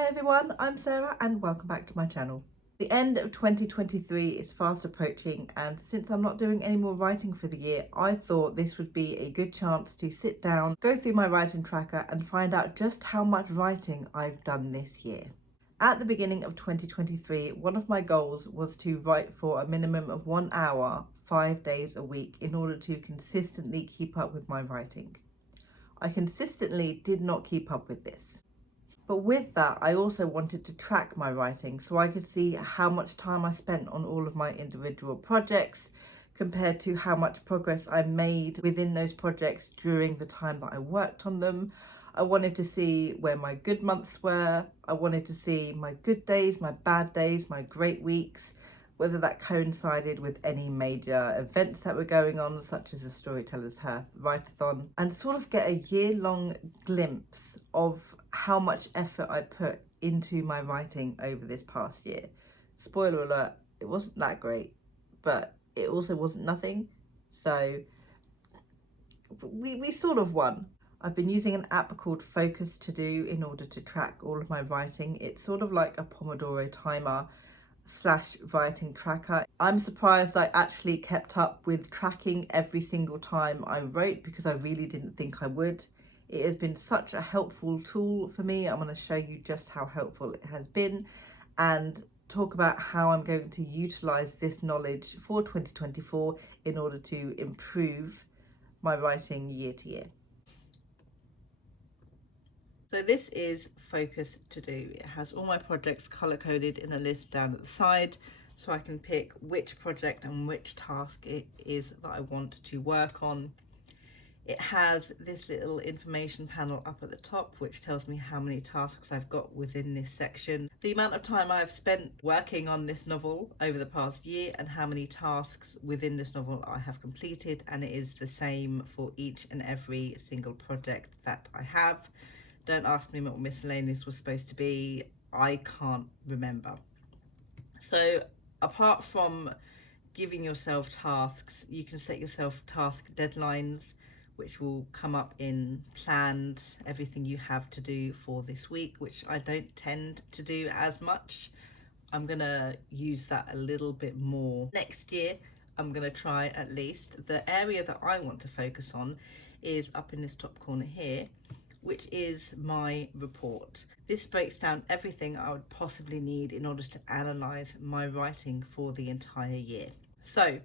Hi everyone, I'm Sarah and welcome back to my channel. The end of 2023 is fast approaching, and since I'm not doing any more writing for the year, I thought this would be a good chance to sit down, go through my writing tracker and find out just how much writing I've done this year. At the beginning of 2023, one of my goals was to write for a minimum of 1 hour, 5 days a week in order to consistently keep up with my writing. I consistently did not keep up with this. But with that, I also wanted to track my writing so I could see how much time I spent on all of my individual projects compared to how much progress I made within those projects during the time that I worked on them. I wanted to see where my good months were. I wanted to see my good days, my bad days, my great weeks, whether that coincided with any major events that were going on, such as the Storytellers Hearth Write-a-thon, and sort of get a year-long glimpse of how much effort I put into my writing over this past year. Spoiler alert, it wasn't that great, but it also wasn't nothing. So we sort of won. I've been using an app called Focus To Do in order to track all of my writing. It's sort of like a Pomodoro timer / writing tracker. I'm surprised I actually kept up with tracking every single time I wrote because I really didn't think I would. It has been such a helpful tool for me. I'm going to show you just how helpful it has been and talk about how I'm going to utilize this knowledge for 2024 in order to improve my writing year to year. So this is Focus To Do. It has all my projects color coded in a list down at the side so I can pick which project and which task it is that I want to work on. It has this little information panel up at the top which tells me how many tasks I've got within this section, the amount of time I've spent working on this novel over the past year, and how many tasks within this novel I have completed, and it is the same for each and every single project that I have. Don't ask me what miscellaneous was supposed to be, I can't remember. So apart from giving yourself tasks, you can set yourself task deadlines which will come up in planned everything you have to do for this week, which I don't tend to do as much. I'm gonna use that a little bit more next year. I'm gonna try at least. The area that I want to focus on is up in this top corner here, which is my report. This breaks down everything I would possibly need in order to analyze my writing for the entire year. So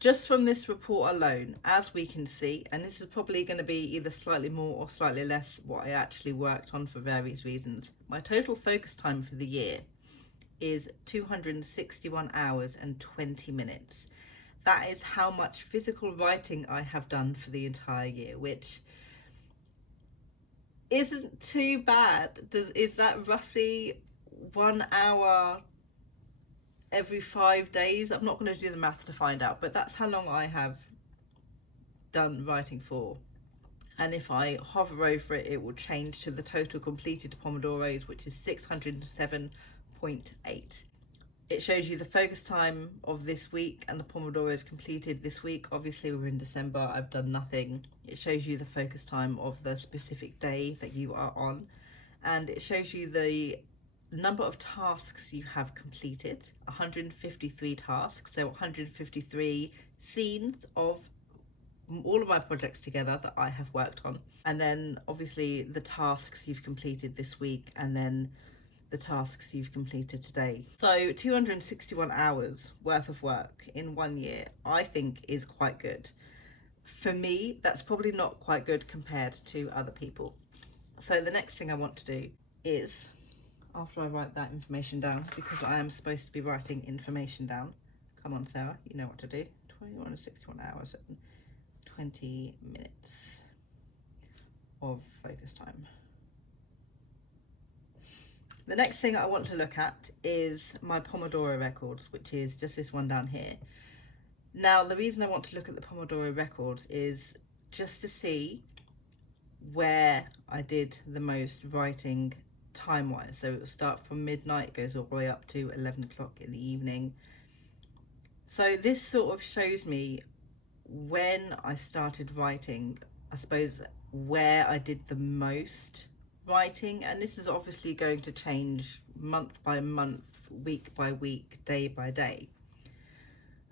just from this report alone, as we can see, and this is probably going to be either slightly more or slightly less what I actually worked on for various reasons, my total focus time for the year is 261 hours and 20 minutes. That is how much physical writing I have done for the entire year, which isn't too bad. Is that roughly 1 hour every 5 days? I'm not going to do the math to find out, but that's how long I have done writing for. And if I hover over it, it will change to the total completed Pomodoros, which is 607.8. It shows you the focus time of this week and the Pomodoros completed this week. Obviously we're in December, I've done nothing. It shows you the focus time of the specific day that you are on, and it shows you the number of tasks you have completed, 153 tasks, so 153 scenes of all of my projects together that I have worked on, and then obviously the tasks you've completed this week, and then the tasks you've completed today. So 261 hours worth of work in 1 year, I think is quite good. For me, that's probably not quite good compared to other people. So the next thing I want to do is, after I write that information down, because I am supposed to be writing information down. Come on, Sarah, you know what to do. 261 hours and 20 minutes of focus time. The next thing I want to look at is my Pomodoro records, which is just this one down here. Now, the reason I want to look at the Pomodoro records is just to see where I did the most writing time-wise. So it will start from midnight, it goes all the way up to 11 o'clock in the evening. So this sort of shows me when I started writing, I suppose, where I did the most writing, and this is obviously going to change month by month, week by week, day by day.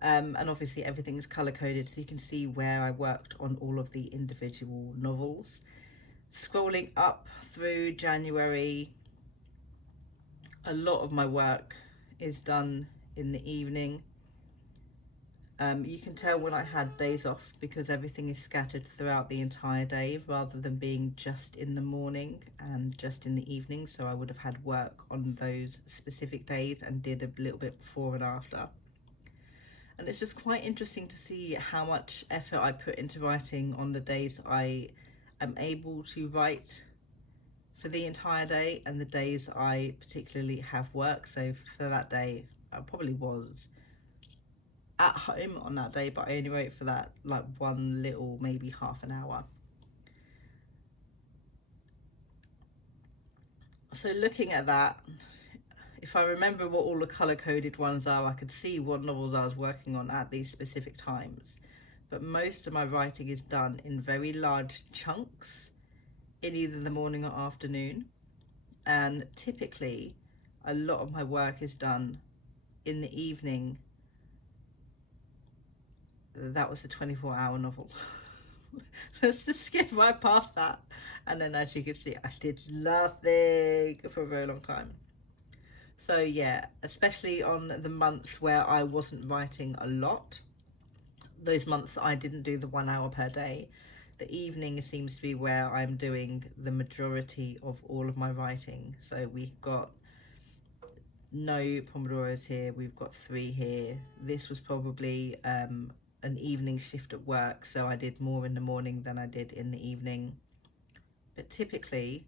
And obviously everything is color coded, so you can see where I worked on all of the individual novels. Scrolling up through January, a lot of my work is done in the evening. You can tell when I had days off because everything is scattered throughout the entire day rather than being just in the morning and just in the evening. So I would have had work on those specific days and did a little bit before and after. And it's just quite interesting to see how much effort I put into writing on the days I am able to write for the entire day and the days I particularly have work. So for that day, I probably was at home on that day, but I only wrote for that like one little, maybe half an hour. So looking at that, if I remember what all the color coded ones are, I could see what novels I was working on at these specific times. But most of my writing is done in very large chunks in either the morning or afternoon. And typically, a lot of my work is done in the evening. That was a 24-hour novel. Let's just skip right past that. And then as you can see, I did nothing for a very long time. So yeah, especially on the months where I wasn't writing a lot, those months I didn't do the 1 hour per day, the evening seems to be where I'm doing the majority of all of my writing. So we've got no Pomodoros here, we've got 3 here. This was probably an evening shift at work, so I did more in the morning than I did in the evening. But typically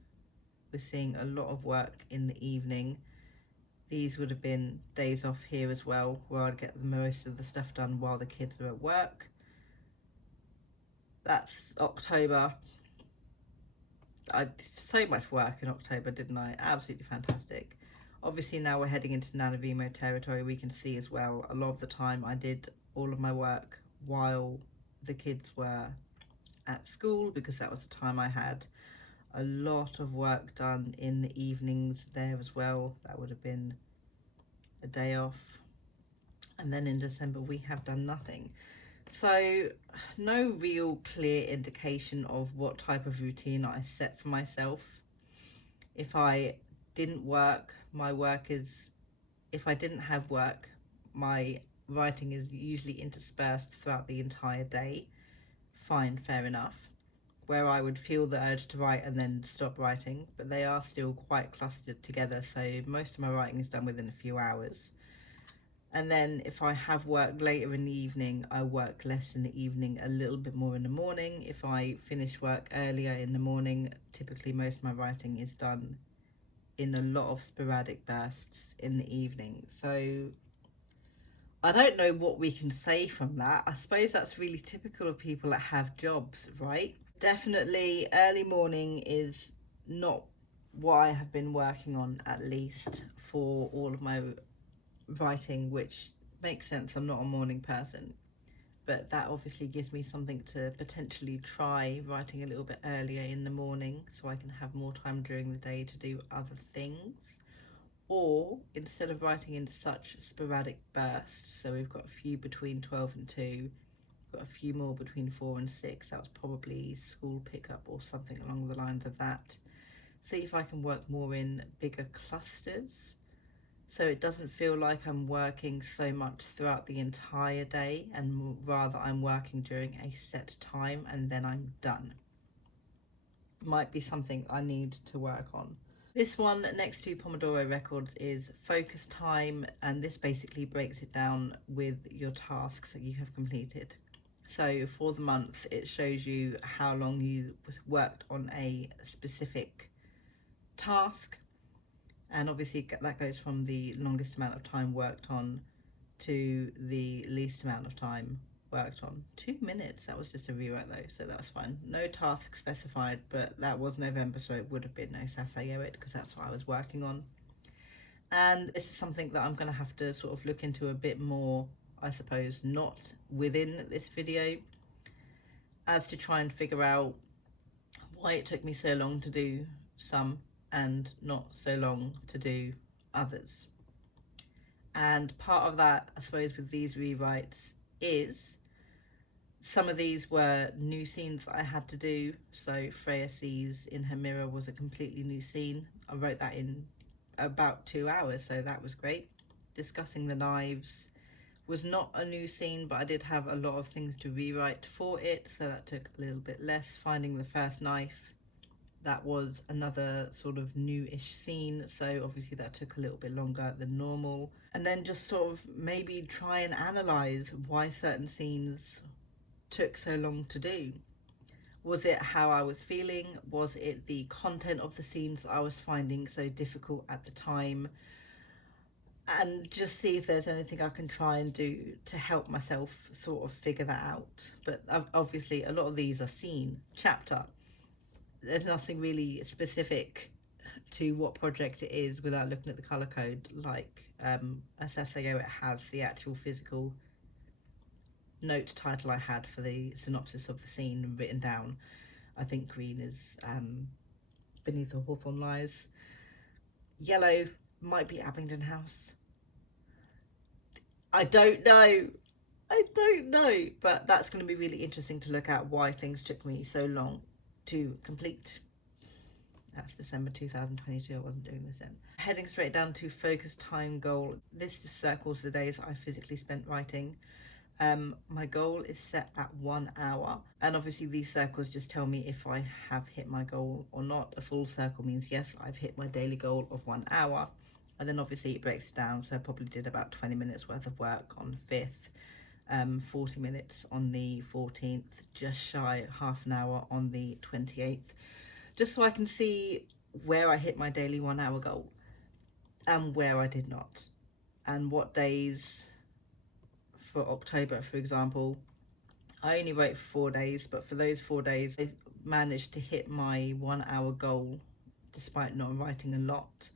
we're seeing a lot of work in the evening. These would have been days off here as well, where I'd get the most of the stuff done while the kids are at work. That's October. I did so much work in October, didn't I? Absolutely fantastic. Obviously now we're heading into Nanavimo territory. We can see as well, a lot of the time I did all of my work while the kids were at school, because that was the time I had a lot of work done in the evenings there as well. That would have been a day off. And then in December we have done nothing. So no real clear indication of what type of routine I set for myself. If I didn't work, my work is, if I didn't have work, my writing is usually interspersed throughout the entire day. Fine, fair enough. Where I would feel the urge to write and then stop writing, but they are still quite clustered together, so most of my writing is done within a few hours. And then if I have work later in the evening, I work less in the evening, a little bit more in the morning. If I finish work earlier in the morning, typically most of my writing is done in a lot of sporadic bursts in the evening. So I don't know what we can say from that. I suppose that's really typical of people that have jobs, right? Definitely early morning is not what I have been working on, at least for all of my writing, which makes sense. I'm not a morning person, but that obviously gives me something to potentially try, writing a little bit earlier in the morning so I can have more time during the day to do other things. Or instead of writing in such sporadic bursts, so we've got a few between 12 and 2, got a few more between 4 and 6, that was probably school pickup or something along the lines of that. See if I can work more in bigger clusters, so it doesn't feel like I'm working so much throughout the entire day, and rather I'm working during a set time and then I'm done. Might be something I need to work on. This one next to Pomodoro records is focus time, and this basically breaks it down with your tasks that you have completed. So for the month, it shows you how long you worked on a specific task, and obviously that goes from the longest amount of time worked on to the least amount of time worked on. 2 minutes, that was just a rewrite though, so that's fine. No task specified, but that was November, so it would have been no Sasayoit because that's what I was working on. And this is something that I'm going to have to sort of look into a bit more, I suppose, not within this video, as to try and figure out why it took me so long to do some and not so long to do others. And part of that, I suppose, with these rewrites is some of these were new scenes that I had to do. So Freya sees in her mirror was a completely new scene. I wrote that in about 2 hours, so that was great. Discussing the knives was not a new scene, but I did have a lot of things to rewrite for it, so that took a little bit less. Finding the first knife, that was another sort of new-ish scene, so obviously that took a little bit longer than normal. And then just sort of maybe try and analyze why certain scenes took so long to do. Was it how I was feeling? Was it the content of the scenes I was finding so difficult at the time? And just see if there's anything I can try and do to help myself sort of figure that out. But obviously a lot of these are scene, chapter. There's nothing really specific to what project it is without looking at the colour code. Like SSAO, it has the actual physical note title I had for the synopsis of the scene written down. I think green is Beneath the Hawthorn Lies. Yellow might be Abingdon House. I don't know, but that's going to be really interesting to look at why things took me so long to complete. That's December 2022, I wasn't doing this in. Heading straight down to focus time goal. This just circles the days I physically spent writing. My goal is set at 1 hour, and obviously these circles just tell me if I have hit my goal or not. A full circle means yes, I've hit my daily goal of 1 hour, and then obviously it breaks it down, so I probably did about 20 minutes worth of work on the 5th, 40 minutes on the 14th, just shy half an hour on the 28th, just so I can see where I hit my daily 1 hour goal and where I did not, and what days. For October, for example, I only wrote for 4 days, but for those 4 days I managed to hit my 1 hour goal despite not writing a lot,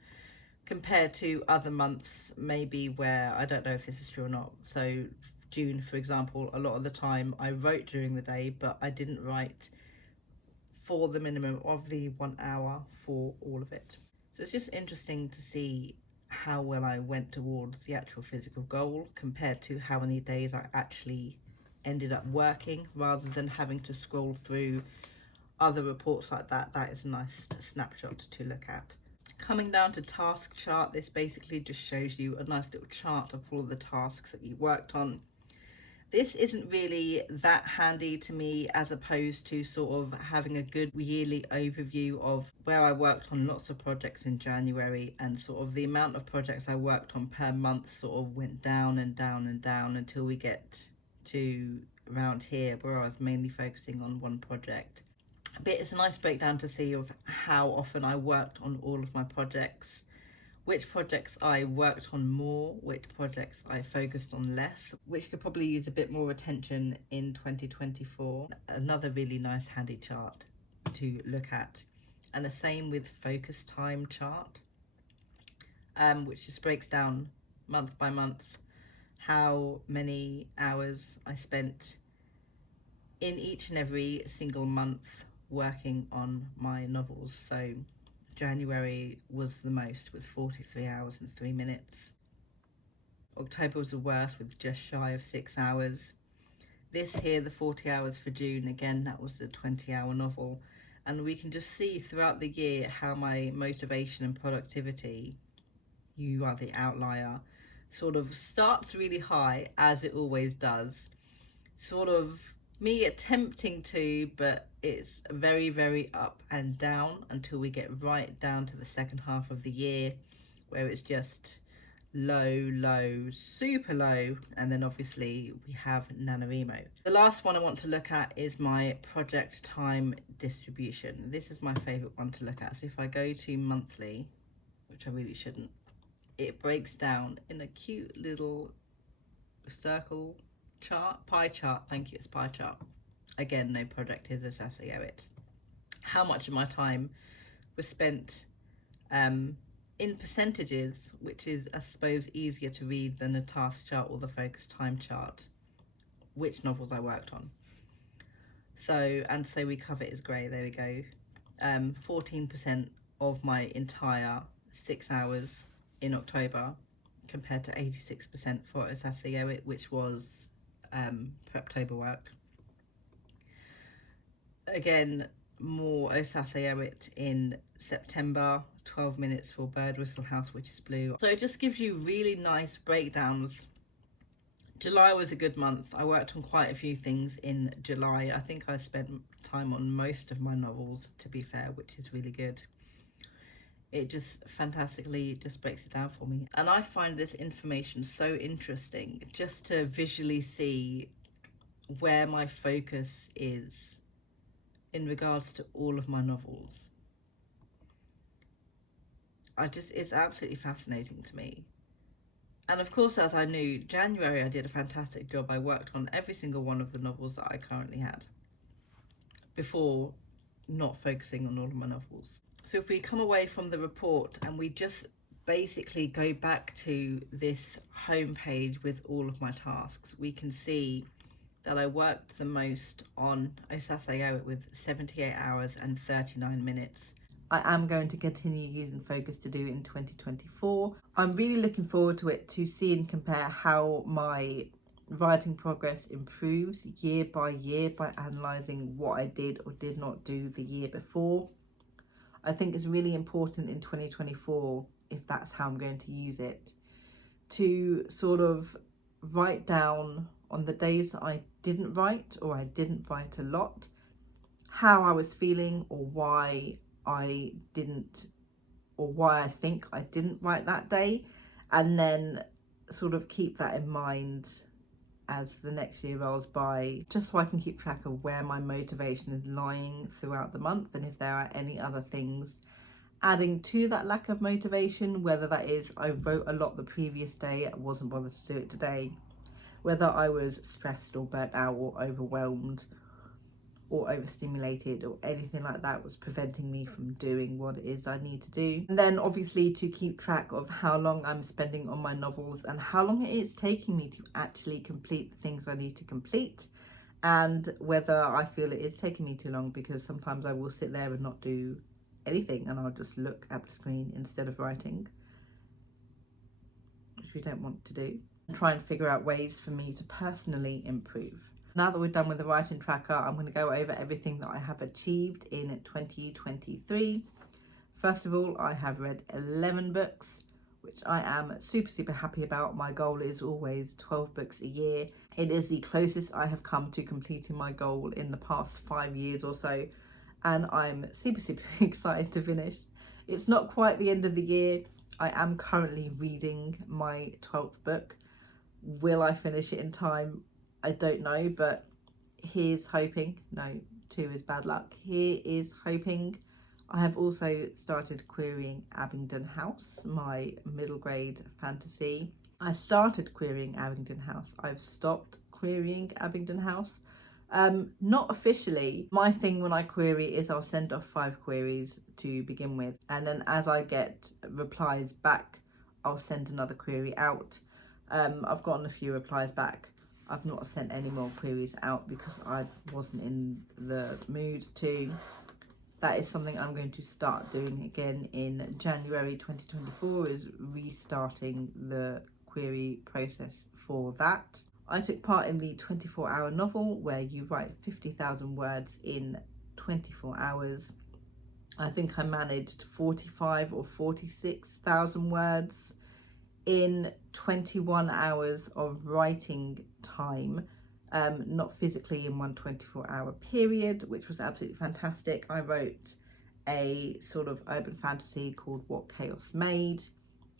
compared to other months maybe where, I don't know if this is true or not. So June, for example, a lot of the time I wrote during the day, but I didn't write for the minimum of the 1 hour for all of it. So it's just interesting to see how well I went towards the actual physical goal compared to how many days I actually ended up working, rather than having to scroll through other reports like that. That is a nice snapshot to look at. Coming down to task chart, this basically just shows you a nice little chart of all of the tasks that you worked on. This isn't really that handy to me, as opposed to sort of having a good yearly overview of where I worked on lots of projects in January, and sort of the amount of projects I worked on per month sort of went down and down and down until we get to around here where I was mainly focusing on one project. But it's a nice breakdown to see of how often I worked on all of my projects, which projects I worked on more, which projects I focused on less, which could probably use a bit more attention in 2024. Another really nice handy chart to look at. And the same with focus time chart, which just breaks down month by month how many hours I spent in each and every single month working on my novels. So January was the most with 43 hours and 3 minutes. October was the worst with just shy of 6 hours. This here, the 40 hours for June, again, that was a 20-hour novel. And we can just see throughout the year how my motivation and productivity, you are the outlier, sort of starts really high, as it always does. Sort of me attempting to, but it's very, very up and down until we get right down to the second half of the year, where it's just low, super low, and then obviously we have NaNoWriMo. The last one I want to look at is my project time distribution. This is my favorite one to look at. So if I go to monthly, which I really shouldn't, it breaks down in a cute little circle chart, pie chart, thank you, it's pie chart. Again, no project is assessing it. How much of my time was spent in percentages, which is, I suppose, easier to read than a task chart or the focus time chart, which novels I worked on. So, and so we cover it as grey, there we go. 14% of my entire 6 hours in October, compared to 86% for Osasio, which was Preptober work. Again, more Osasio in September, 12 minutes for Bird Whistle House, which is blue. So it just gives you really nice breakdowns. July was a good month. I worked on quite a few things in July. I think I spent time on most of my novels, to be fair, which is really good. It just fantastically just breaks it down for me. And I find this information so interesting, just to visually see where my focus is in regards to all of my novels. It's absolutely fascinating to me. And of course, as I knew, January I did a fantastic job. I worked on every single one of the novels that I currently had before not focusing on all of my novels. So if we come away from the report and we just basically go back to this home page with all of my tasks, we can see that I worked the most on Osasio with 78 hours and 39 minutes. I am going to continue using Focus to do in 2024. I'm really looking forward to it, to see and compare how my writing progress improves year by year by analysing what I did or did not do the year before. I think it's really important in 2024, if that's how I'm going to use it, to sort of write down on the days that I didn't write or I didn't write a lot, how I was feeling or why I didn't, or why I think I didn't write that day, and then sort of keep that in mind as the next year rolls by, just so I can keep track of where my motivation is lying throughout the month, and if there are any other things adding to that lack of motivation, whether that is I wrote a lot the previous day, I wasn't bothered to do it today, whether I was stressed or burnt out or overwhelmed or overstimulated or anything like that was preventing me from doing what it is I need to do. And then obviously to keep track of how long I'm spending on my novels and how long it is taking me to actually complete the things I need to complete, and whether I feel it is taking me too long, because sometimes I will sit there and not do anything and I'll just look at the screen instead of writing, which we don't want to do, and try and figure out ways for me to personally improve. Now that we're done with the writing tracker, I'm going to go over everything that I have achieved in 2023. First of all, I have read 11 books, which I am super happy about. My goal is always 12 books a year. It is the closest I have come to completing my goal in the past 5 years or so, and I'm super excited to finish. It's not quite the end of the year. I am currently reading my 12th book. Will I finish it in time? I don't know, but here's hoping. No, 2 is bad luck. Here is hoping. I have also started querying Abingdon House, my middle grade fantasy. I started querying Abingdon House. I've stopped querying Abingdon House. Not officially. My thing when I query is I'll send off 5 queries to begin with, and then as I get replies back, I'll send another query out. I've gotten a few replies back. I've not sent any more queries out because I wasn't in the mood to. That is something I'm going to start doing again in January 2024, is restarting the query process for that. I took part in the 24-hour novel where you write 50,000 words in 24 hours. I think I managed 45 or 46,000 words in 21 hours of writing time, not physically in one 24-hour period, which was absolutely fantastic. I wrote a sort of urban fantasy called What Chaos Made.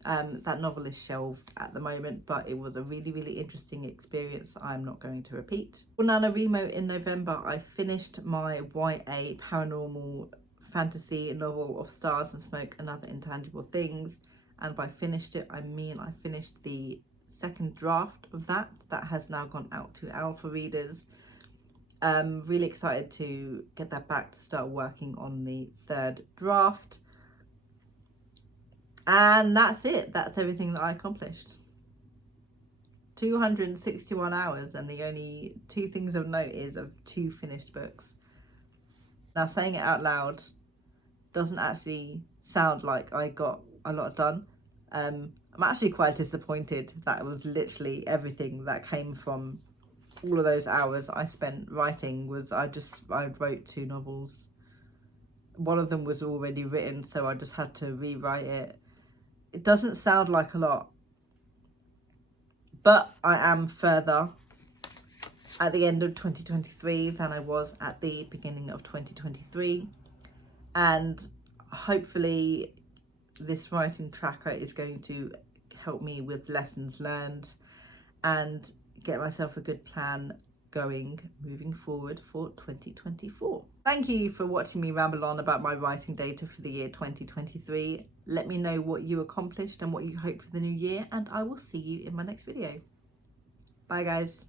That novel is shelved at the moment, but it was a really interesting experience I'm not going to repeat. For NaNoWriMo in November, I finished my YA paranormal fantasy novel of Stars and Smoke and Other Intangible Things, and by finished it I mean I finished the second draft of that has now gone out to alpha readers. Really excited to get that back to start working on the third draft. And that's it. That's everything that I accomplished. 261 hours, and the only 2 things of note is of 2 finished books. Now, saying it out loud doesn't actually sound like I got a lot done. I'm actually quite disappointed that it was literally everything that came from all of those hours I spent writing was I wrote 2 novels. One of them was already written, so I just had to rewrite it. It doesn't sound like a lot, but I am further at the end of 2023 than I was at the beginning of 2023, and hopefully this writing tracker is going to help me with lessons learned and get myself a good plan going moving forward for 2024. Thank you for watching me ramble on about my writing data for the year 2023. Let me know what you accomplished and what you hope for the new year, and I will see you in my next video. Bye guys.